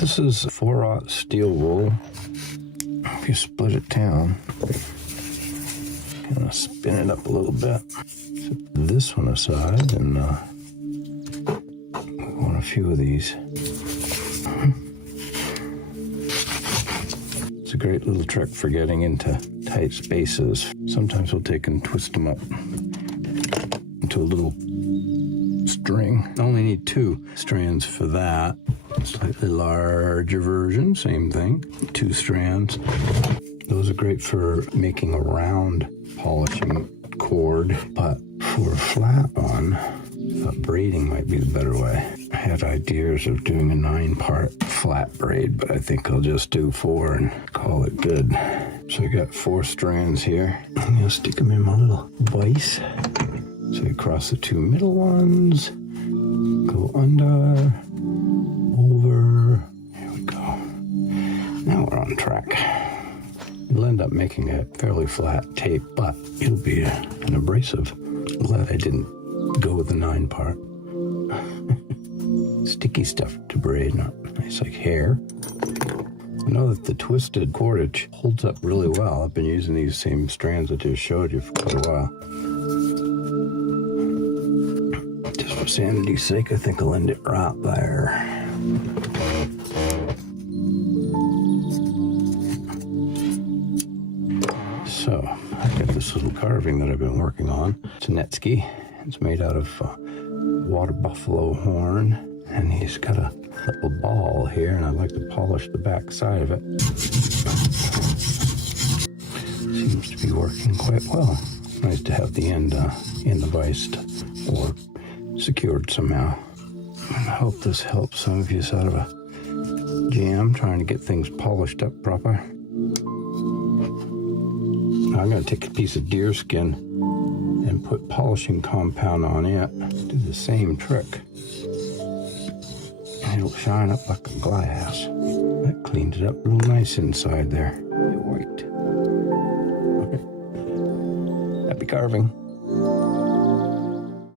This is 4/0 steel wool. If you split it down, kind of spin it up a little bit. Set this one aside, and we want a few of these. It's a great little trick for getting into tight spaces. Sometimes we'll take and twist them up into a little string. I only need 2 strands for that. Slightly larger version, same thing. 2 strands. Those are great for making a round polishing cord, but for a flat one, I thought braiding might be the better way. I had ideas of doing a 9-part flat braid, but I think I'll just do 4 and call it good. So I got 4 strands here. I'm gonna stick them in my little vise. So you cross the 2 middle ones, go under, over, here we go. Now we're on track. You'll end up making a fairly flat tape, but it'll be an abrasive. I'm glad I didn't go with the 9-part. Sticky stuff to braid, not nice like hair. I know that the twisted cordage holds up really well. I've been using these same strands I just showed you for quite a while. Just for sanity's sake, I think I'll end it right there. So, I've got this little carving that I've been working on. It's a Netsuke. It's made out of water buffalo horn, and he's got a little ball here, and I'd like to polish the back side of it. Seems to be working quite well. Nice to have the end in the vise or secured somehow. I hope this helps some of you out of a jam trying to get things polished up proper. Now I'm going to take a piece of deer skin and put polishing compound on it. Do the same trick. And it'll shine up like a glass. That cleaned it up real nice inside there. It worked. Okay. Happy carving.